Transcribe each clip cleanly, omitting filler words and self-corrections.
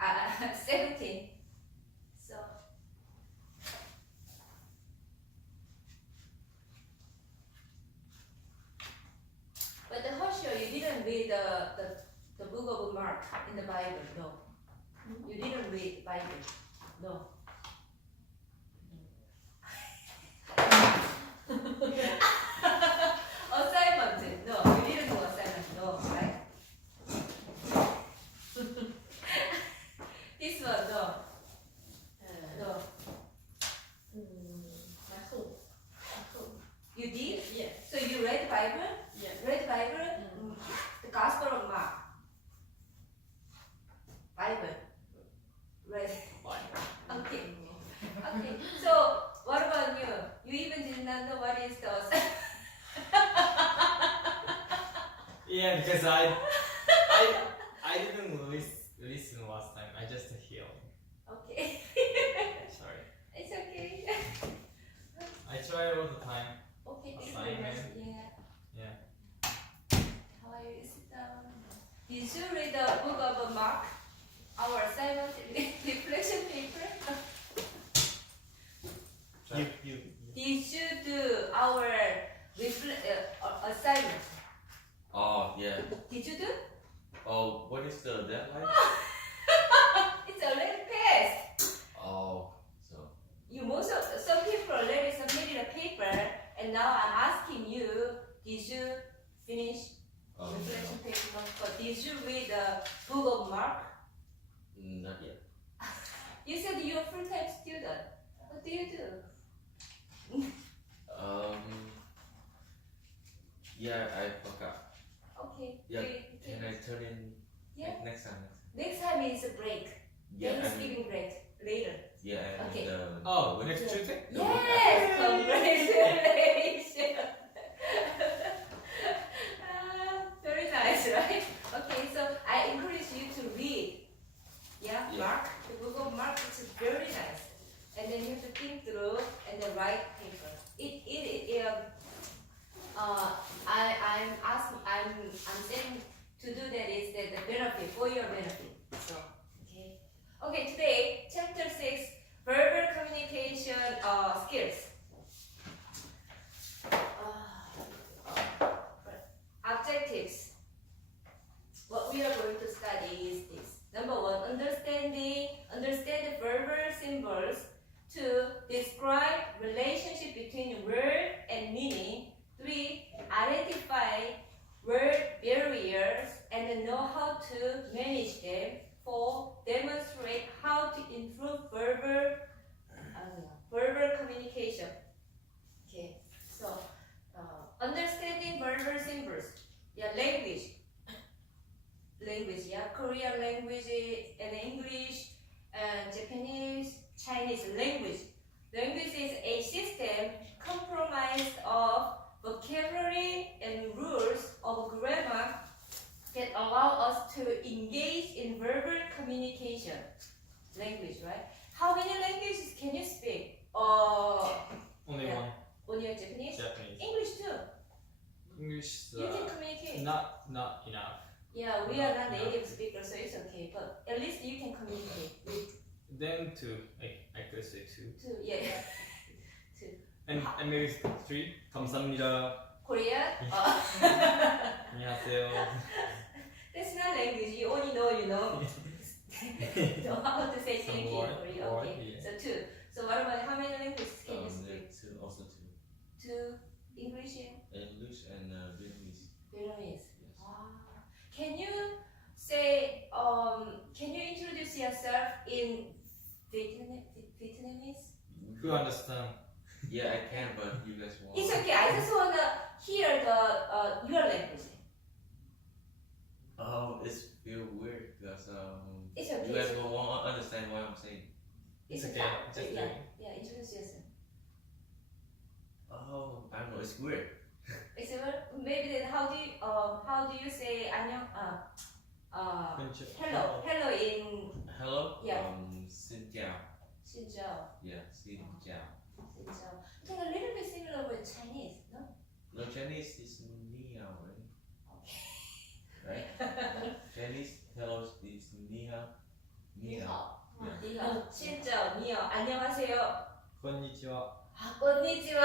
17. So but the Hoshio, you didn't read the book of Mark in the Bible, no. You didn't read Bible, no. Assignment, no. You didn't do assignment, no, right? This one, no. No. You did? Yes. So you read Bible? Yes. Read Bible? The Gospel of Mark. Bible. Read. Okay. Okay. So what about you? You even did not know what is the Yeah, because I didn't listen last time. I just hear. Okay. Sorry. It's okay. I try all the time. Okay, thank you very Assignment. much. Yeah. Yeah. How are you? Sit down. Did you read the book of Mark? Our assignment reflection paper? You. Did you do our assignment? Oh, yeah. Did you do? Oh, what is the deadline? It's already passed. Oh, so. Some people already submitted a paper, and now I'm asking you, did you finish Oh, reflection paper? But did you read the book of Mark? no. Not yet. You said you're a full-time student. What do you do? Yeah, I forgot. Okay. Yeah, you- can I turn in Yeah. next time? Next time is a break. Yeah, and, Thanksgiving break later. yeah, and Okay. Oh, next Tuesday? Yes, congratulations. Very nice, right? Okay, so I encourage you to read. Yeah, Yeah. Mark, the book of Mark is very nice. And then you have to think through and then write paper. I'm saying to do that is that the benefit for your benefit. So okay, today chapter 6, verbal communication skills. Objectives. What we are going to study is this. Number 1, understand verbal symbols to describe relationship between word and meaning. 3, identify word barriers and know how to manage them. 4, demonstrate how to improve verbal communication. Okay, so understanding verbal symbols. Yeah, language. Yeah, Korean language and English and Japanese, Chinese language. Language is a system comprised of vocabulary and rules of grammar that allow us to engage in verbal communication. Language, right? How many languages can you speak? Only Yeah. one. Only Japanese? Japanese. English too. English. You can communicate. Not enough. Yeah, we are not native speakers, so it's okay. But at least you can communicate with Then 2. I could say 2. two. Yeah. Two. And maybe 3. 감사합니다. Korean? 안녕하세요. That's not language. You only know know how to say thank you in Korean. Okay. Yeah. So 2. So what about how many languages can you speak? Also two. 2 English and English and Vietnamese. Vietnamese. Yes. Wow. Can you say can you introduce yourself in Vietnamese? Who understand? Yeah, I can, but you guys won't. It's okay. I just wanna hear the your language. Oh, it's feel weird because It's okay. you guys won't understand what I'm saying. It's okay. okay. Just Yeah. do it. Yeah. Introduce yourself. Oh, I don't know. It's weird. It's maybe then how do you say 안녕? Hello in Hello. Yeah. Xin chào. Xinjiao. Yeah, xin chào. Xinjiao. I think a little bit similar with Chinese, no? No, Chinese is ni hao, right? Okay. Right? Chinese hello is ni hao. Niao. 니하오. 진짜 니하오. 안녕하세요. 건니치와. 아, konnichiwa.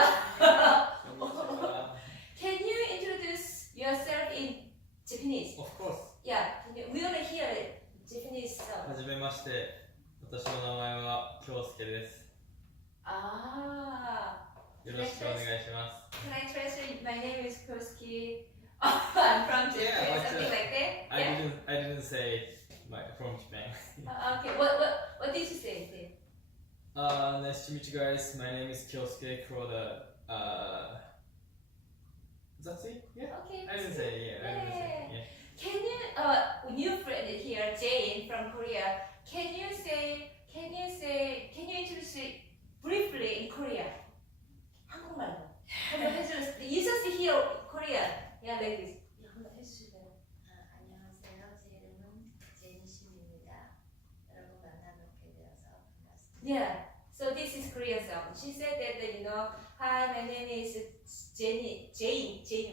건니치와. Can you introduce yourself in Japanese? Of course. Yeah, we want to hear Japanese sound. はじめまして。私の名前は京介です。 Ah, よろしくお願いします。 can I translate? My name is Koski. I'm from Japan, Yeah, what's something up? like that. Yeah. I didn't say from Japan. Okay. What did you say? Nice to meet you guys. My name is Kyosuke Kuroda. That's it? Yeah. Okay. I didn't say yeah. I didn't say yeah. Can you, new friend here, Jane from Korea. Can you introduce it briefly in Korea? 한국말로. 한번 해주세요. You just hear Korean. Yeah, like this. 한번 해주세요. 안녕하세요. 제 이름은 제니신입니다. 여러분 만나뵙게 되어서 반갑습니다. Yeah. So this is Korean song. She said that hi, my name is Jane,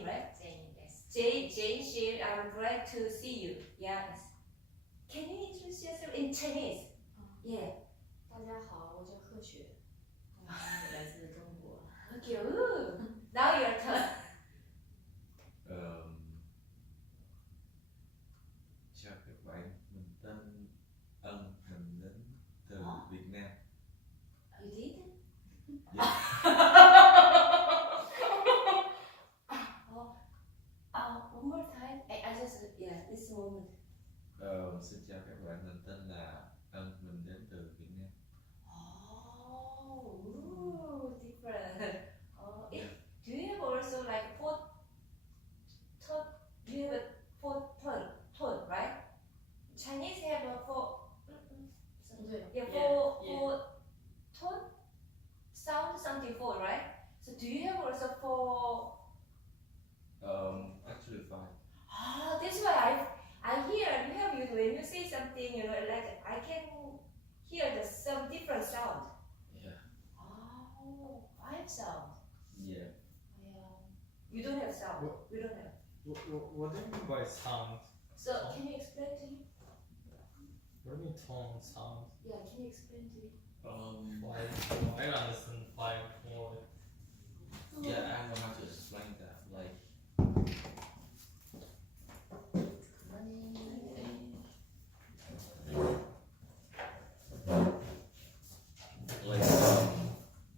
right? 제인, yes. Jane, she, I'm glad to see you. Yes. Can you introduce yourself in Chinese? Yeah. 大家好，我叫贺雪，我来自中国。 Okay. Ooh. Now your turn. Chào các bạn, mình tên Ân, mình đến từ Hả? Việt Nam. You did? One more time. I just this moment. Xin chào các bạn, mình tên là Ân, mình đến từ Việt Nam. Oh, ooh, different. Do you have also like fourth tone? Do you have a fourth tone, right? Chinese have a four. Yeah, four tone sound something four, right? So do you have also four? Actually five. That's why I hear you when you say something, like I can hear some different sound. Yeah. Oh, five sound. Yeah. You don't have sound. What? We don't have. What do you mean by sound? So can you explain to me? What do you mean tone sound? Yeah, can you explain to me? I don't understand five more. Yeah, I know how to explain that. Like,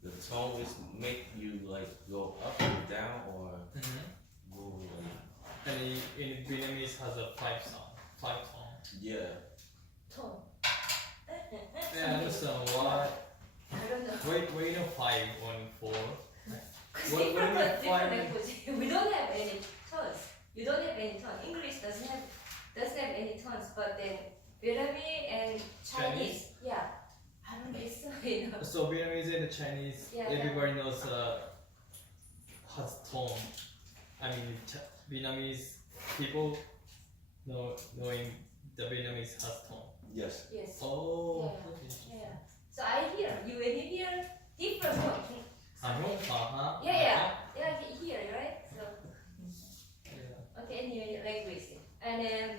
the tone is make you like go up or down or go like, And in Vietnamese has a five sound, five tone. yeah. Tone. Yeah, I understand why. I don't know. Why you know five on four? Because What do you mean different five? language. We don't have any tones. You don't have any tone. English doesn't have any tones, but then Vietnamese and Chinese, yeah. I don't think so. So Vietnamese and Chinese, Yeah, everybody knows has tone. I mean, Vietnamese people knowing the Vietnamese has tone. Yes. Yes. Oh. Yeah. So I hear you when you hear different tone. Uh-huh. Yeah, here, right? So Yeah. okay, new language. And then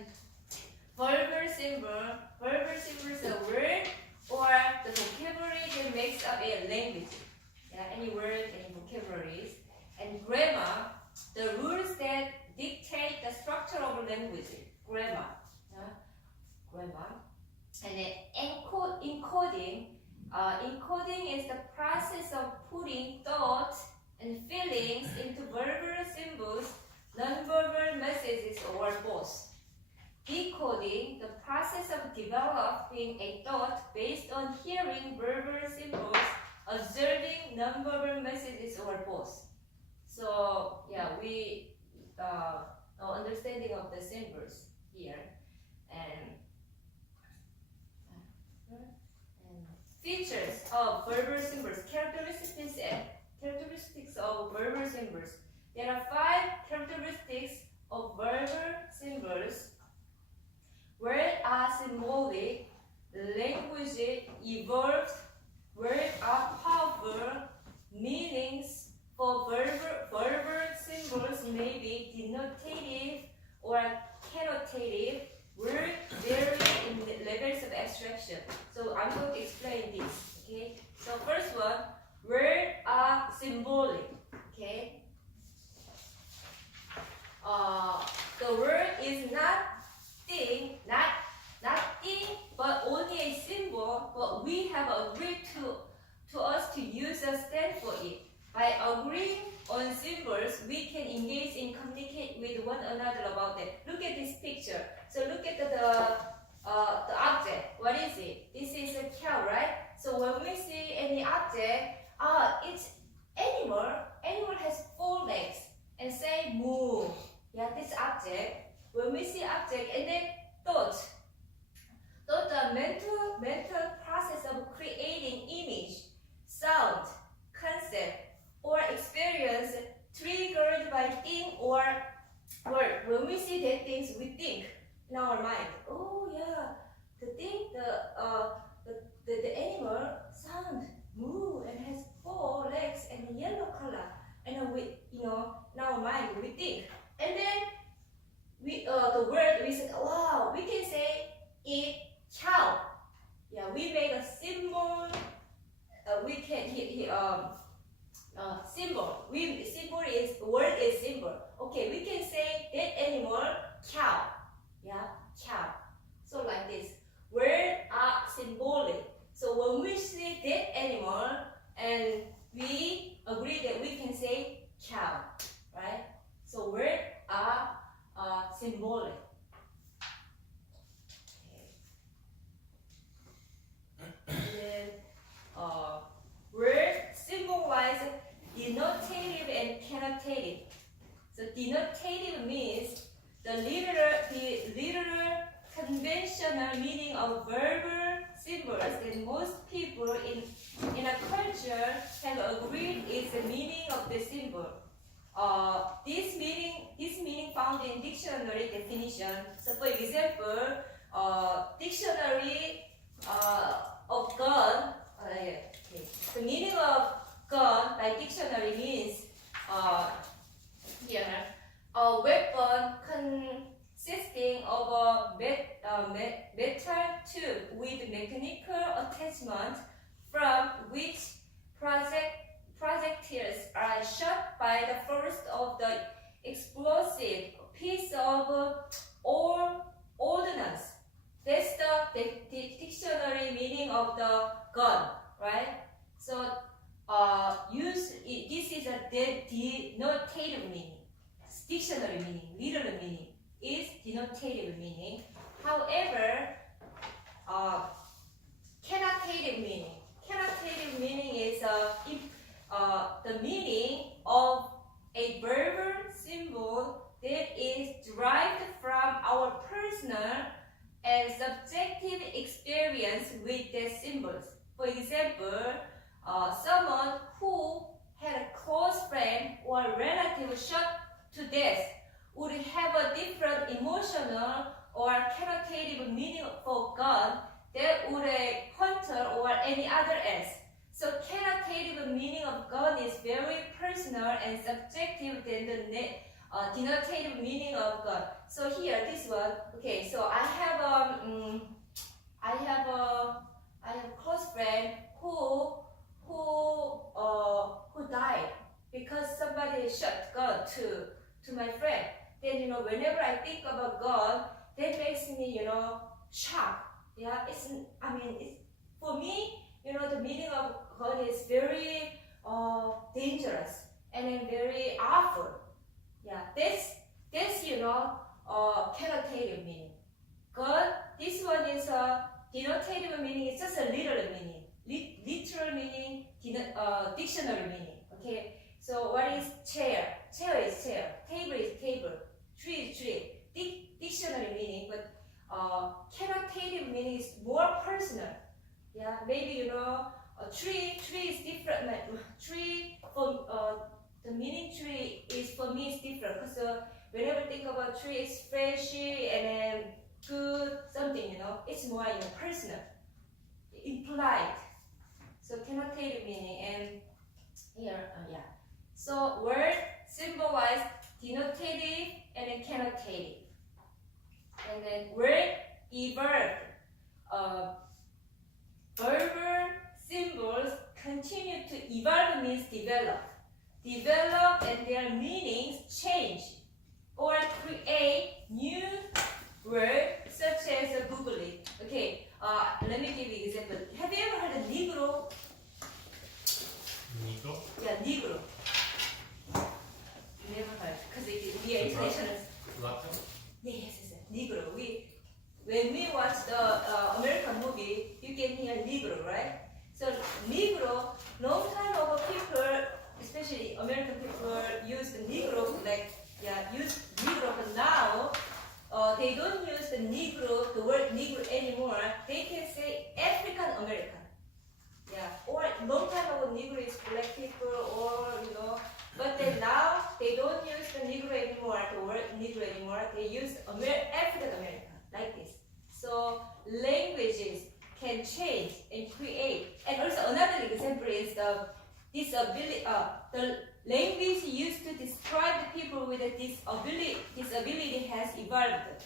verbal symbol is a word or the vocabulary that makes up a language. Yeah, any word, any vocabularies. And grammar, the rules that dictate the structure of a language. Grammar. Grammar. And then encoding. Encoding is the process of putting thoughts and feelings into verbal symbols, non-verbal messages, or both. Decoding, the process of developing a thought based on hearing verbal symbols, observing non-verbal messages, or both. So, yeah, we our understanding of the symbols here, and features of verbal symbols, characteristics of verbal symbols. There are 5 characteristics of verbal symbols. Words are symbolic, language evolved, words are powerful, meanings for verbal symbols may be denotative or connotative. Words vary in levels of abstraction. abstraction. So I'm going to explain this. Okay. So first one, words are symbolic. Okay. The word is not thing, not thing, but only a symbol. But we have agreed to us to use a stand for it. By agreeing on symbols, we can engage in communicate with one another about it. Look at this picture. So look at the object. What is it? This is a cow, right? So when we see any object, it's animal. Animal has 4 legs and say move. Yeah, this object. When we see object and then thought the mental process of creating image, sound, concept, or experience triggered by thing or word. When we see that things, we think in our mind, oh yeah, the thing, the animal sound, move, and has 4 legs and a yellow color, and we, in our mind we think, and then we the word we said, wow, we can say it cow. Yeah, we make a symbol. We can symbol. Symbol is word is symbol. Okay, we can say that animal cow. Yeah, cow. So like this. Words are symbolic. So when we see that animal and we agree that we can say cow, right? So words are symbolic. Okay. And then word symbolize denotative and connotative. So denotative means the literal conventional meaning of verbal symbols that most people in a culture have agreed is the meaning of the symbol. This meaning found in dictionary definition. So for example, dictionary of gun. Okay. The meaning of gun by dictionary means here a weapon consisting of a metal tube with mechanical attachment from which projectiles are shot by the force of the explosive piece of ordnance. That's the dictionary meaning of the gun, right? So this is a denotative meaning. Dictionary meaning, literal meaning is denotative meaning. However, connotative meaning. Connotative meaning is the meaning of a verbal symbol that is derived from our personal and subjective experience with the symbols. For example, someone who had a close friend or relative shot to death would have a different emotional or connotative meaning for God than would a hunter or any other else. So connotative meaning of God is very personal and subjective than the denotative meaning of God. So here, this one. Okay, so I have a close friend who died because somebody shot God to my friend. Then whenever I think about God, that makes me shocked. Yeah, it's for me, the meaning of God is very dangerous and then very awful. Yeah, that's connotative meaning. God, this one is a denotative meaning. It's just a literal meaning, literal meaning, dictionary meaning. Okay, so what is chair? Chair is chair. Table is table. Tree is tree. Dictionary meaning, but connotative meaning is more personal. Yeah, maybe a tree is different. Like tree for the meaning tree is for me is different because whenever I think about tree, it's freshy and then good something. It's more personal, implied. So connotative meaning and here yeah. So word symbolize denotative and then connotative. And then word evolved. verbal symbols continue to evolve means develop and their meanings change or create new words such as a Google it. Okay, let me give you an example. Have you ever heard of Negro? Nico? Yeah, Negro. Never heard because we are international. Lato? Yes, Negro. When we watch the American movie, you can hear Negro, right? So Negro, long time ago, people, especially American people, used Negro use Negro, but now they don't use the word Negro anymore. They can say African American. Yeah, or long time ago, Negro is black people, or but then now they don't use the Negro anymore, the word Negro anymore. They use African American like this. So languages can change and create. And also another example is the disability. The language used to describe the people with a disability has evolved.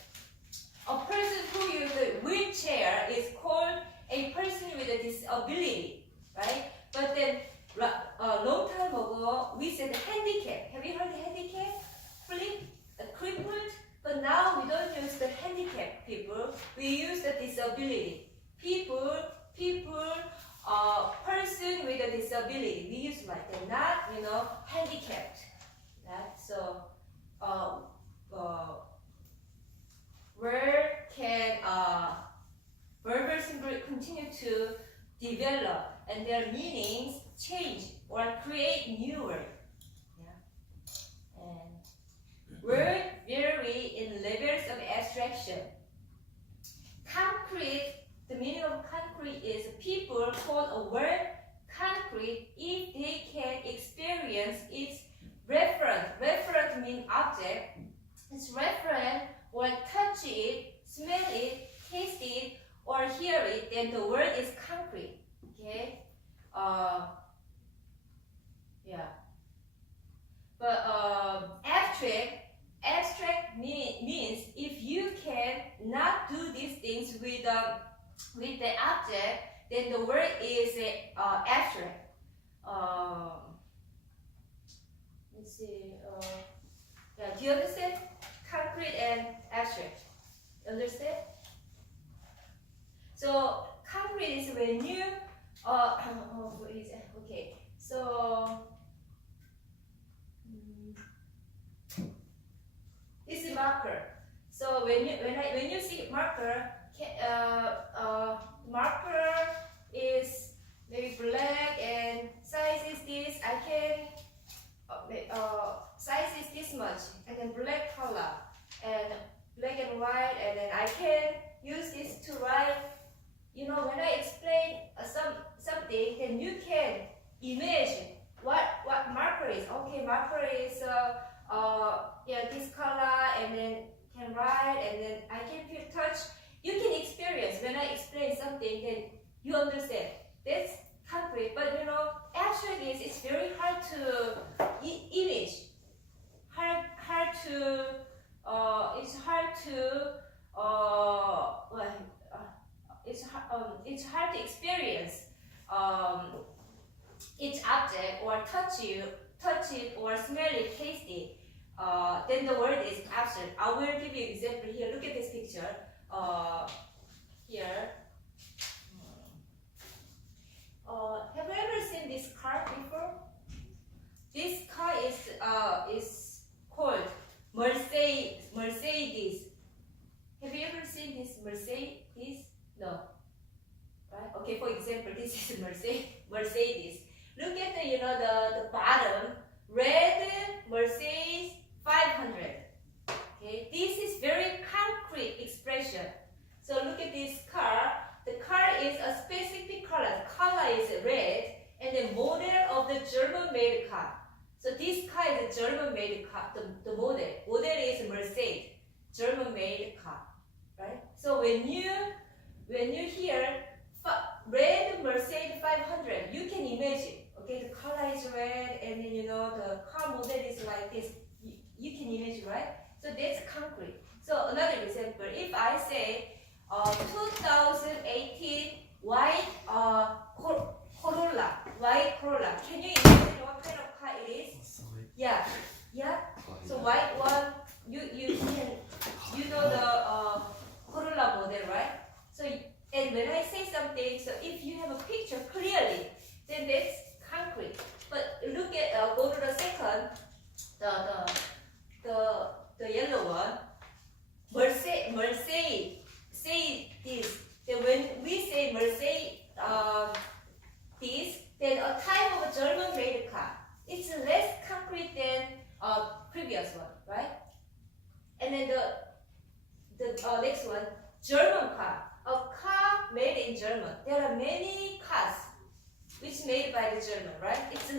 A person who uses a wheelchair is called a person with a disability, right? But then a long time ago, we said handicap. Have you heard of handicap? Crippled? But now we don't use the handicapped people. We use the disability. Person with a disability. We use like that, not, handicapped. Right? So, where can verbal symbols continue to develop and their meanings change or create new words. Yeah. And words vary in levels of abstraction. Concrete, the meaning of concrete is people call a word concrete if they can experience its reference. Reference means object. Its reference or touch it, smell it, taste it, or hear it, then the word is concrete. Okay? Yeah. But abstract means if you can not do these things with the object, then the word is abstract. Let's see. Yeah. Do you understand? Concrete and abstract. Understand? So concrete is when you what is it? Okay. So this is marker. So when you see marker, marker is maybe black and size is this. I can size is this much, and then black color and black and white, and then I can use this to write. When I explain something, then you can imagine what marker is. Okay, marker is this color, and then can write, and then I can feel touch. You can experience when I explain something, then you understand. That's concrete, but abstract is it's very hard to image. It's hard to experience each object or touch it or smell it, taste it. Then the word is abstract. I will give you an example here. Look at this picture. Here. Have you ever seen this car before? This car is called Mercedes. Have you ever seen this Mercedes? No. Right? Okay. For example, this is Mercedes. Look at the bottom. Red Mercedes 500. Okay. This is very concrete expression. So look at this car. The car is a specific color. The color is red, and the model of the German-made car. So this car is a German-made car. The model is Mercedes, German-made car, right? So when you hear red Mercedes 500, you can imagine. Okay, the color is red, and then the car model is like this. You can imagine, right? So that's concrete. So another example, if I say 2018 white Corolla. White Corolla. Can you imagine what kind of car it is? Yeah. So white one. You know the Corolla model, right? So and when I say something, so if you have a picture clearly, then that's concrete. But look at go to the second, the yellow one. Mercedes say this. Then when we say Mercedes this, then a type of a German made car. It's less concrete than previous one, right? And then the next one, German car. A car made in German. There are many cars which made by the German, right? It's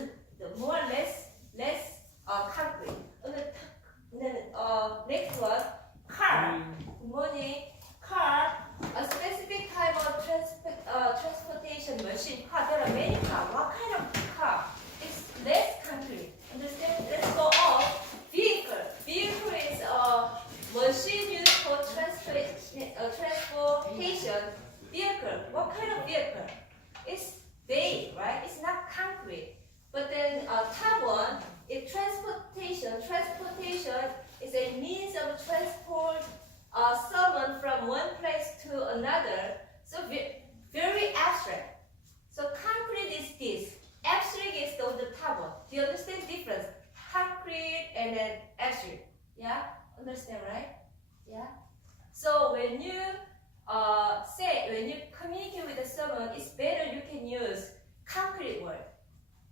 more or less concrete. And then next one, car. Good morning. Car, a specific type of transportation machine. Car. There are many cars. What kind of car? It's less concrete. Understand? Let's go on. Vehicle. Vehicle is a machine used for transportation. Vehicle. What kind of vehicle? It's vague, right? It's not concrete. But then top one, if transportation is a means of transport someone from one place to another. So very abstract. So concrete is this. Abstract is the top one. Do you understand the difference? Concrete and then abstract. Yeah? Understand, right? Yeah? So when you when you communicate with someone, it's better you can use concrete word.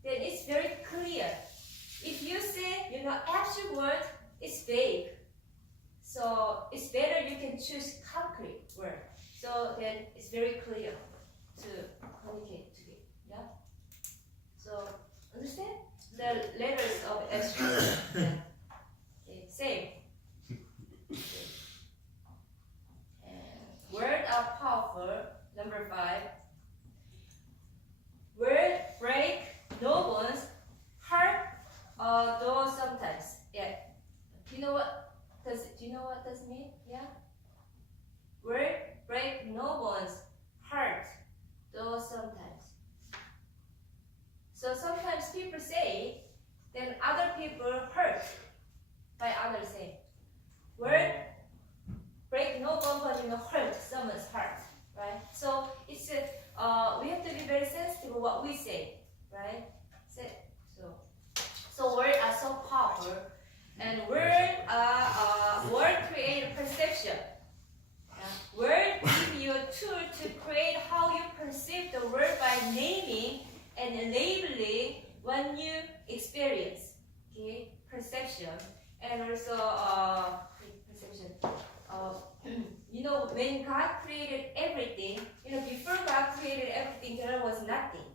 Then it's very clear. If you say, abstract word, it's vague. So it's better you can choose concrete word. So then it's very clear to communicate together. Yeah? So understand? The letters of abstract. Yeah. Okay, same. Words are powerful. Number 5. Words break no bones, hurt though sometimes. Yeah. Do you know what does mean? Yeah. Word break no bones, hurt though sometimes. So sometimes people say, then other people hurt by others saying. Word break no bone, but hurt someone's heart, right? So it's we have to be very sensitive of what we say, right? So words are so powerful, and word create perception. Word give you a tool to create how you perceive the word by naming and labeling what you experience. Okay, perception, and also perception. When God created everything, before God created everything, there was nothing.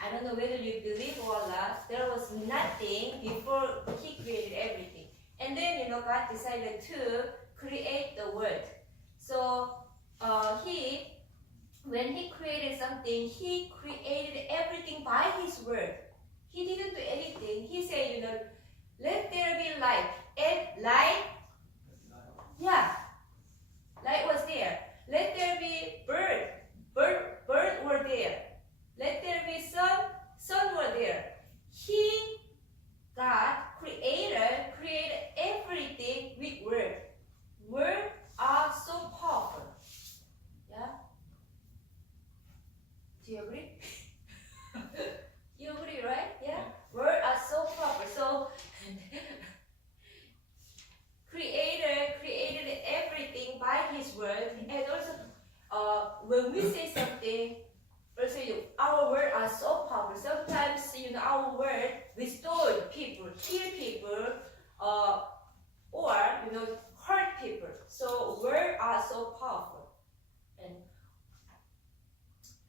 I don't know whether you believe or not, there was nothing before He created everything. And then, God decided to create the world. So, when He created something, He created everything by His word. He didn't do anything. He said, let there be light. And light, light was there. Let there be bird were there. Let there be sun were there. God, Creator, created everything with word. Words are so powerful. Yeah? Do you agree? You agree, right? Yeah? Words are so powerful. So, Creator created everything by His word, and also when we say something, also our words are so powerful. Sometimes our word restore people, heal people, or hurt people. So words are so powerful,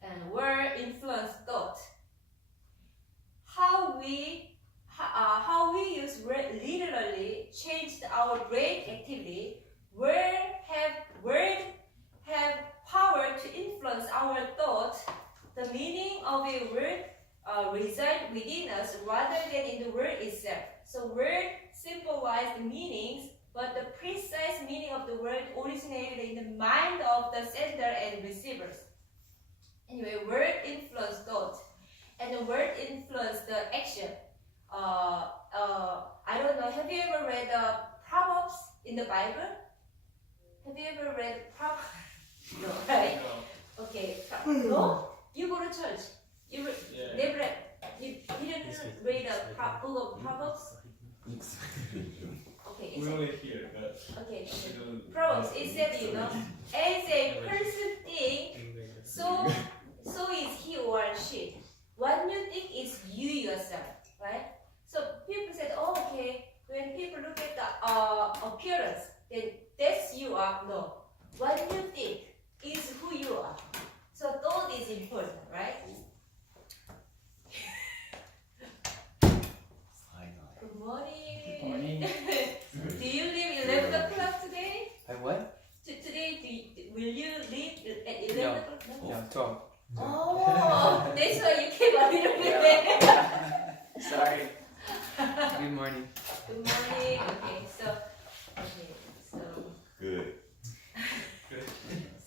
and word influence thought. How we use word literally changed our brain activity. Word have power to influence our thought. The meaning of a word reside within us rather than in the word itself. So word symbolize the meanings, but the precise meaning of the word originated in the mind of the sender and receivers. Anyway, word influence thought, and the word influence the action. I don't know. Have you ever read Proverbs in the Bible? Have you ever read Proverbs? No, right? No. Okay. No? You go to church. You Yeah. never read. You didn't read a book of Proverbs? Okay. We only hear, but Okay. we don't. Proverbs. It said, you know, as a person thinks, so is he or she. What you think is you yourself, right? So people said, oh, okay, when people look at the appearance, then that's you are. No. What you think is who you are. So thought is important, right? Good morning. Morning. Do you leave 11 o'clock today? What? Today, will you leave at 11 o'clock? No. Yeah, 12. Oh, that's why you came a little bit late. Sorry. Good morning. Good morning. Good.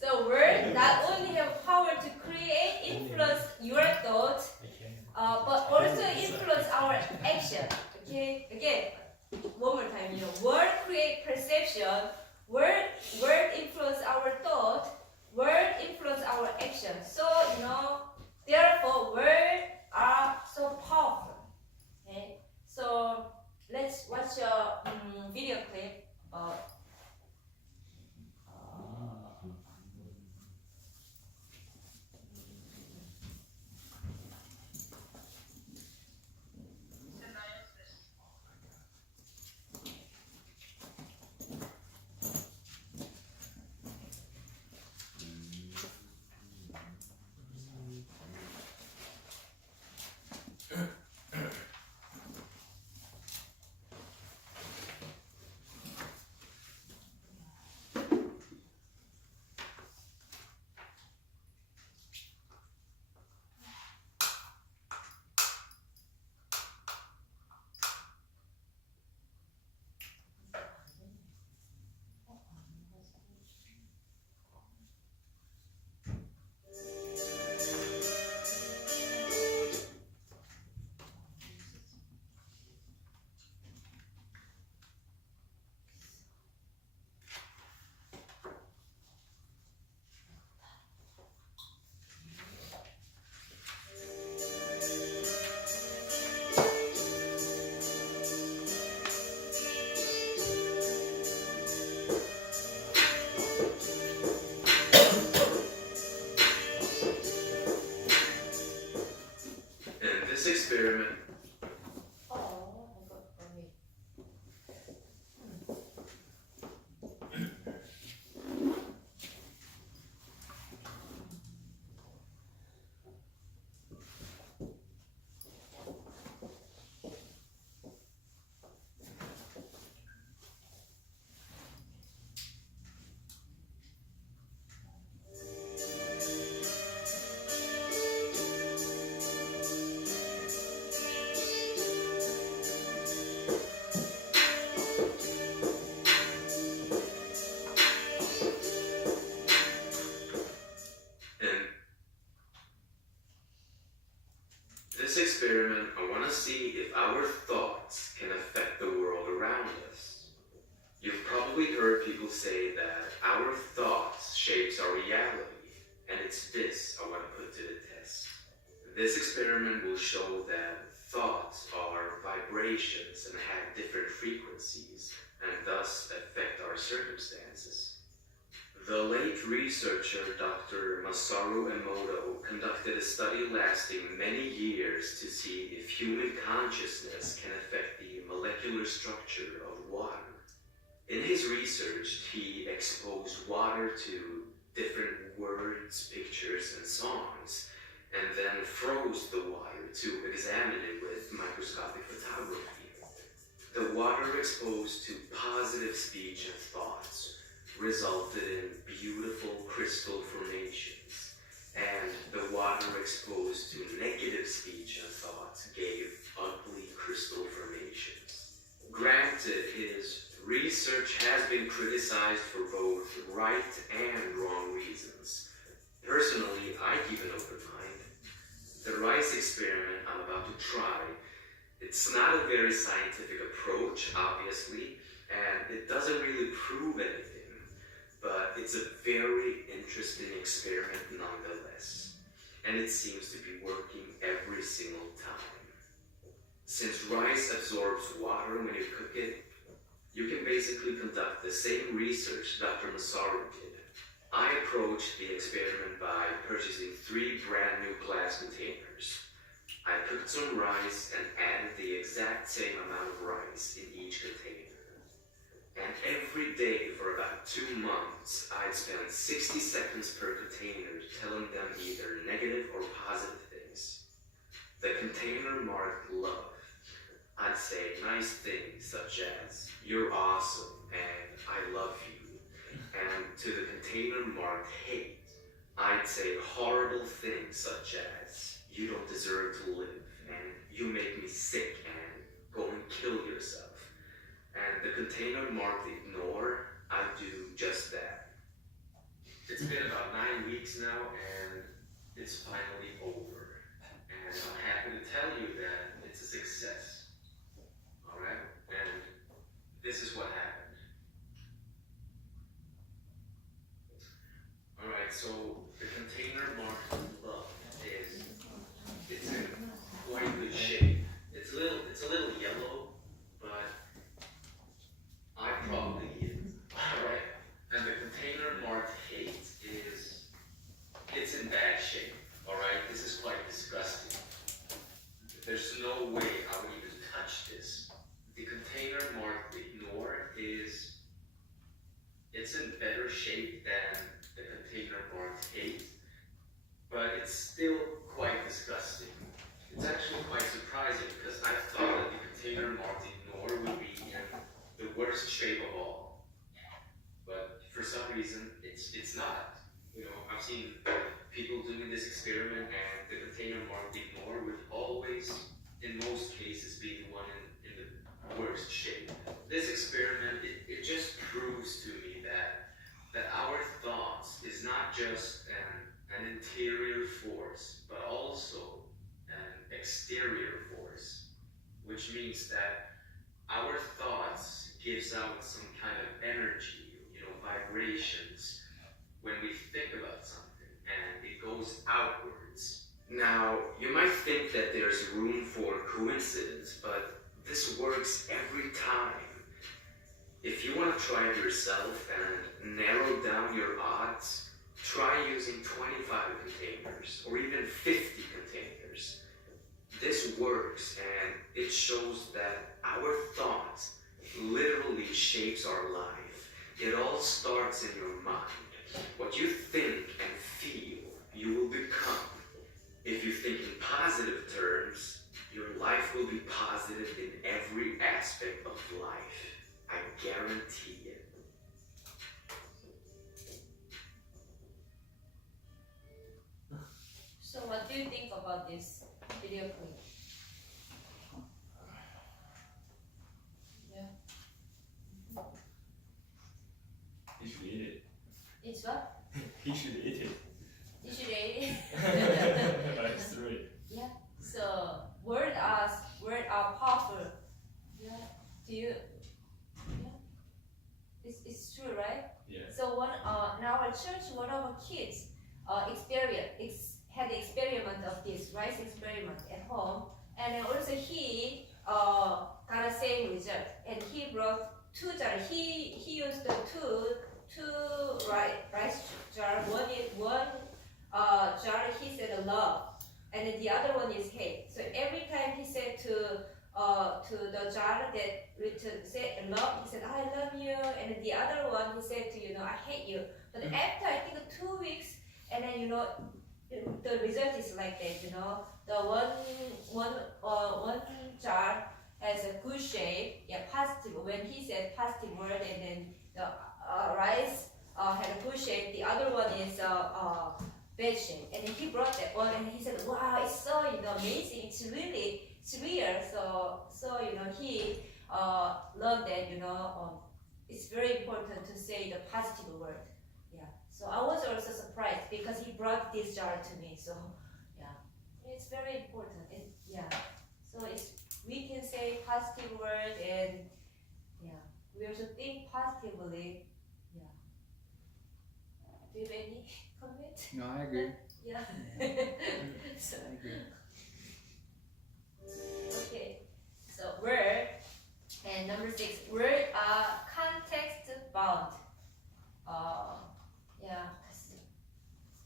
So word not only have power to create, influence your thoughts, but also influence our action. Okay, again, one more time. You know, word create perception. Word influence our thought. Word influence our action. So you know, therefore, words are so powerful. Okay, so let's watch a video clip. In this experiment, Oh, I got for me. I want to see if our thoughts can affect the world around us. You've probably heard people say that our thoughts shapes our reality, and it's this I want to put to the test. This experiment will show that thoughts are vibrations and have different frequencies, and thus affect our circumstances. The late researcher Dr. Masaru Emoto conducted a study lasting many years to see if human consciousness can affect the molecular structure of water. In his research, he exposed water to different words, pictures, and songs, and then froze the water to examine it with microscopic photography. The water exposed to positive speech and thoughts resulted in beautiful crystal formations, and the water exposed to negative speech and thoughts gave ugly crystal formations. Granted, his research has been criticized for both right and wrong reasons, Personally, I keep an open mind. The rice experiment I'm about to try, it's not a very scientific approach, obviously, and it doesn't really prove anything, but it's a very interesting experiment nonetheless, and it seems to be working every single time. Since rice absorbs water when you cook it, you can basically conduct the same research Dr. Masaru did. I approached the experiment by purchasing 3 brand new glass containers. I cooked some rice and added the exact same amount of rice in each container. And every day for about 2 months, I'd spend 60 seconds per container telling them either negative or positive things. The container marked love, I'd say nice things such as, "You're awesome," and "I love you." And to the container marked hate, I'd say horrible things such as, "You don't deserve to live," and "You make me sick," and "Go and kill yourself." And the container marked ignore, I do just that. It's been about 9 weeks now, and it's finally over. And I'm happy to tell you that it's a success. Alright? And this is what happened. Alright, so the container marked love it's in quite good shape. It's a little yellow, but I probably eat it. Alright. And the container marked hate it's in bad shape. Alright, this is quite disgusting. There's no way I would even touch this. The container marked ignore it's in better shape than the container marked hate, but it's still quite disgusting. It's actually quite surprising because I thought that the container marked ignore would be in the worst shape of all. But for some reason, it's not. You know, I've seen people doing this experiment and the container marked ignore would always, in most cases, be the one in the worst shape. This experiment, it just proves to me that our thoughts is not just an interior force, but also an exterior force, which means that our thoughts gives out some kind of energy, vibrations when we think about something, and it goes outwards. Now, you might think that there's room for coincidence, but this works every time. If you want to try it yourself and narrow down your odds, try using 25 containers or even 50 containers. This works, and it shows that our thoughts literally shapes our life. It all starts in your mind. What you think and feel, you will become. If you think in positive terms, your life will be positive in every aspect of life. I guarantee it. So what do you think about this video clip? Yeah. He should eat it. It's what? He should eat it. You should eat it. Like through it. Yeah. So words are powerful. Yeah. Do you? Yeah. It's true, right? Yeah. So in our church, one of our kids had the experiment of this rice experiment at home, and also he got the same result. And he brought 2 jars. He used the two rice jar. One jar he said love, and then the other one is hate. So every time he said to the jar that said love, he said I love you, and then the other one he said to I hate you. But after I think 2 weeks, and then the result is like that. The one jar has a good shape, positive. When he said positive word, and then the rice had a good shape, the other one is bad shape. And then he brought that one, and he said, "Wow, it's so amazing. It's real." So he learned that it's very important to say the positive word. Yeah. So I was also surprised because he brought this jar to me. So yeah, it's very important. Yeah, so we can say positive word, and yeah, we also think positively. Yeah. Do you have any comment? No, I agree. Yeah. So, I agree. okay. So word, and number 6, word are context bound. Yeah.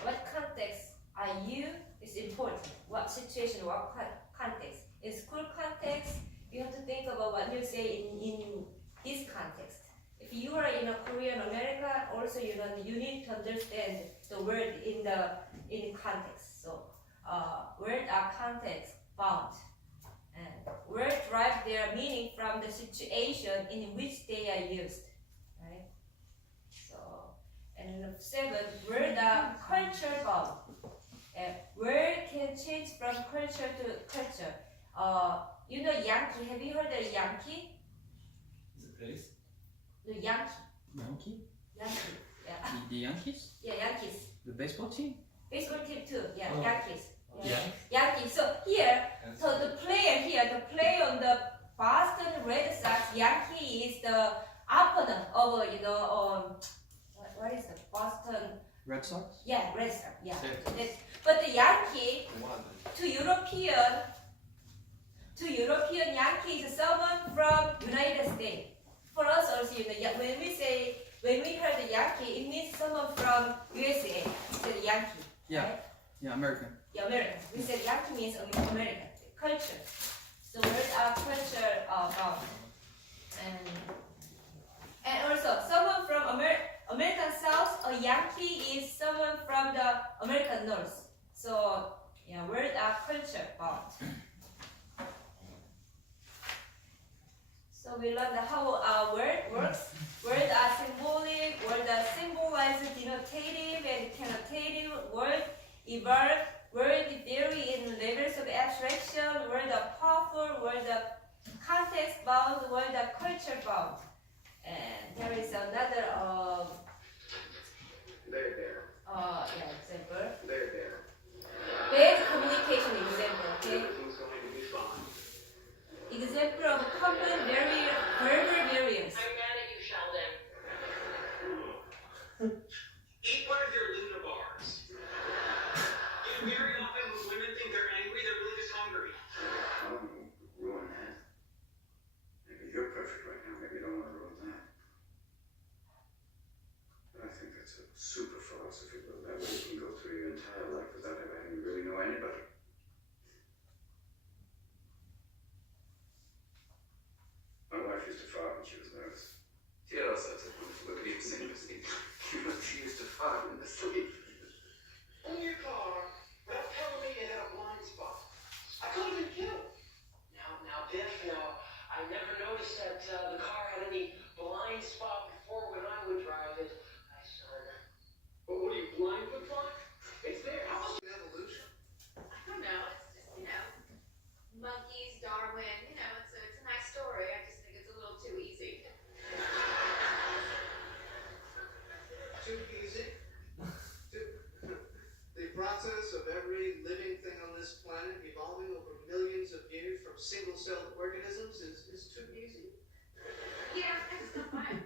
What context are you is important. What situation, what context. In school context, you have to think about what you say in this context. If you are in a Korean America, also you need to understand the word in context. So words are context bound, and words derive their meaning from the situation in which they are used. Right? So, and 7, words are culture bound. Word can change from culture to culture. You know Yankee. Have you heard of Yankee? Is it place? The Yankee. Yankee? Yankee. Yeah. The Yankees? Yeah, Yankees. The baseball team? Baseball team too. Yeah, Oh. Yankees. Yeah. Yankees. So here, so the player on the Boston Red Sox, Yankee is the opponent of what is the Boston? Red Sox? Yeah, Red Sox. Yeah. Celtics. But the Yankee One. to European Yankee is someone from United States. For us also, when we heard the Yankee, it means someone from USA. Instead of Yankee. Yeah. Right? Yeah, American. Yeah, American. We said Yankee means American culture. So words are culture bound. And also someone from American South, a Yankee is someone from the American North. So yeah, words are culture bound. So we learned how our word works. Words are symbolic, words are symbolize denotative and connotative, words evolve, words vary in levels of abstraction, words are powerful, words are context bound, words are culture bound. And there is another example. Bad communication example, okay? Everything's going to be fine. Example of common verbal variance. I'm mad at you, Sheldon. Eat one of your Luna bars. Very often when women think they're angry, they're really just hungry. Ruin that. Maybe you're perfect right now. Maybe you don't want to ruin that. But I think that's a super philosophy, though. That way you can go through your entire life without ever having to really know anybody. My wife used to fart when she was nervous. She had all sorts of wonderful idiosyncrasies. She used to fart in the sleep. On your car, without telling me it had a blind spot. I could have been killed. Now, Biff, I never noticed that the car had any blind spot before when I would drive it. My son. Well, what are you, blind with fart? It's there. How was it evolution? I don't know. It's just, monkeys, Darwin. It's a nice story. I just think it's a little too easy. Too easy. The process of every living thing on this planet evolving over millions of years from single-celled organisms is too easy. Yeah, I just don't mind.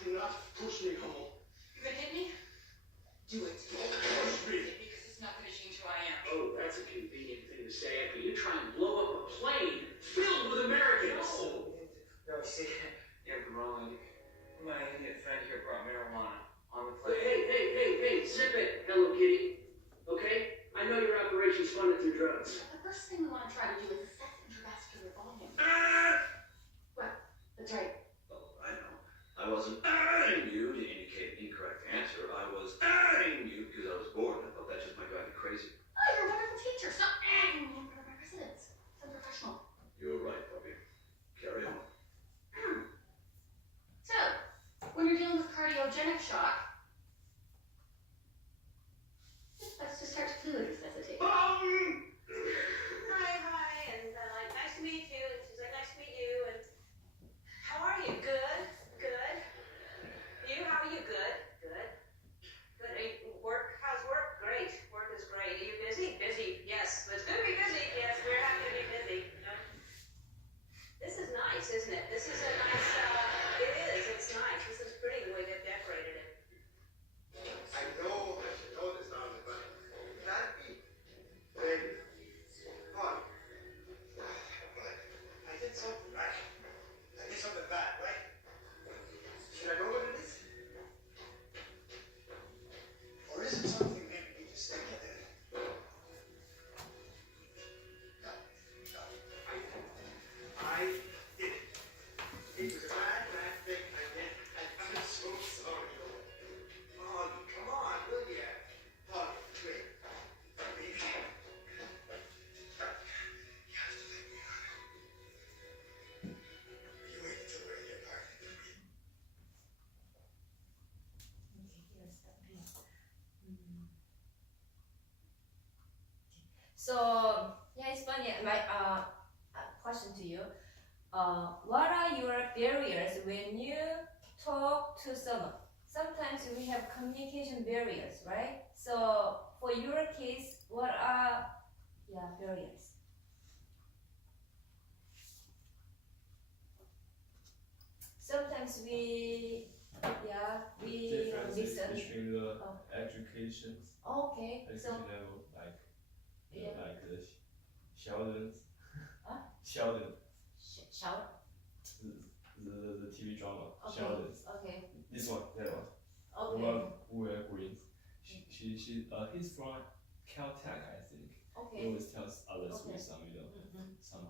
Do not push me home. You gonna hit me? Do it. Push me. Because it's not gonna change who I am. Oh, that's a convenient thing to say after you try and blow up a plane filled with Americans. No, see, wrong. my idiot friend here brought marijuana on the Hey, zip it, Hello Kitty. Okay? I know your operation's funded through drugs. The first thing we want to try to do is assess intravascular volume. What? That's right. Oh, I know. I wasn't adding you to indicate an incorrect answer. I was adding you because I was bored. I thought that just might drive you crazy. Oh, you're a wonderful teacher. Stop adding me in front of my residents. So unprofessional. You're right, puppy. Carry on. So, when you're dealing with cardiogenic shock, let's just start to fluid resuscitate. Hi, and nice to meet you. And she's like, nice to meet you. And how are you? Good. You? How are you? Good. what are your barriers when you talk to someone? Sometimes we have communication barriers, right? So for your case, what are barriers? Sometimes we Differences listen. between the Oh. educations, Okay, so education level, like Yeah. like the Sheldon's, Huh? Sheldon, shower. the TV drama, Okay. Sheldon's. Okay. This one, that one, the Okay. one who wear greens. He's from Caltech, I think. He Okay. always tells others Okay. with some, Mhm. some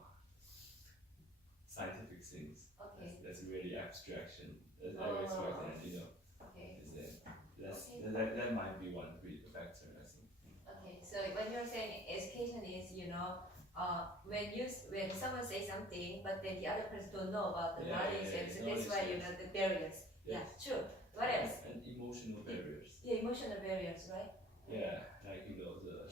scientific things. Okay. That's really abstraction. That's Oh. abstract, and Okay. that might be one big factor, I think. Okay. So when you're saying education is, when someone says something, but then the other person don't know about the knowledge, and so that's why the barriers. Yeah, true. What else? And emotional barriers. Yeah, emotional barriers, right? Yeah, like the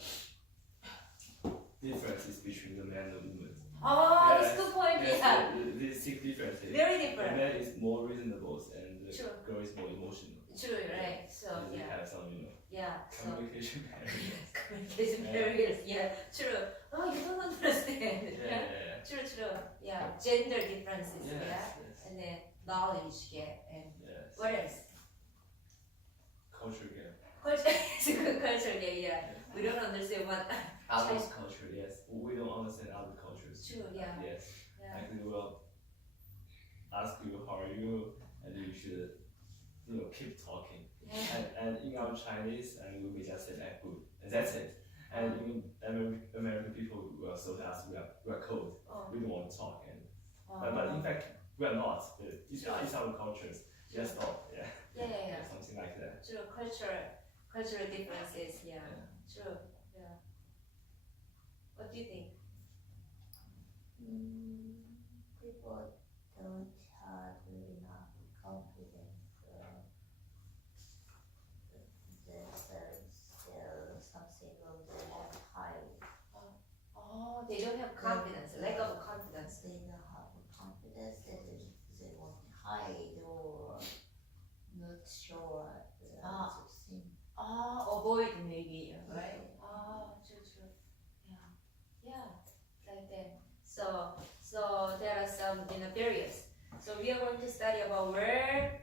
differences between the man and the woman. Oh, that's good point. Yes, Yeah. these six differences. Very The different. man is more reasonable and the Sure. girl is more emotional. True, right? So They yeah, have some, yeah. So communication barriers. communication Yeah. barriers. Yeah, true. Oh, you don't understand. Yeah. True, true. Yeah, gender differences. Yes, Yeah, yes. and then knowledge gap and Yes. what else? Culture gap. Culture. It's a good culture gap. Yeah, we don't understand what. Others' culture, yes. We don't understand other cultures. True. Yeah. Yes. Yeah. Like they will ask you how are you, and you should, keep talking. Yeah. And in our Chinese, and we may just say like good, and that's it. And in American people will also ask we are cold. Oh. We don't want to talk. And Oh. but in fact we are not. It's our cultures. Just stop. Yeah. Yeah. Something like that. True. Cultural differences. Yeah. True. Yeah. What do you think? People don't have enough confidence. There's still something wrong. They have high. Oh, they don't have confidence. Lack of confidence. They don't have confidence. They want to hide or not sure Ah. the thing. Avoid maybe, right? True. Yeah, like that. So there are some barriers. So we are going to study about where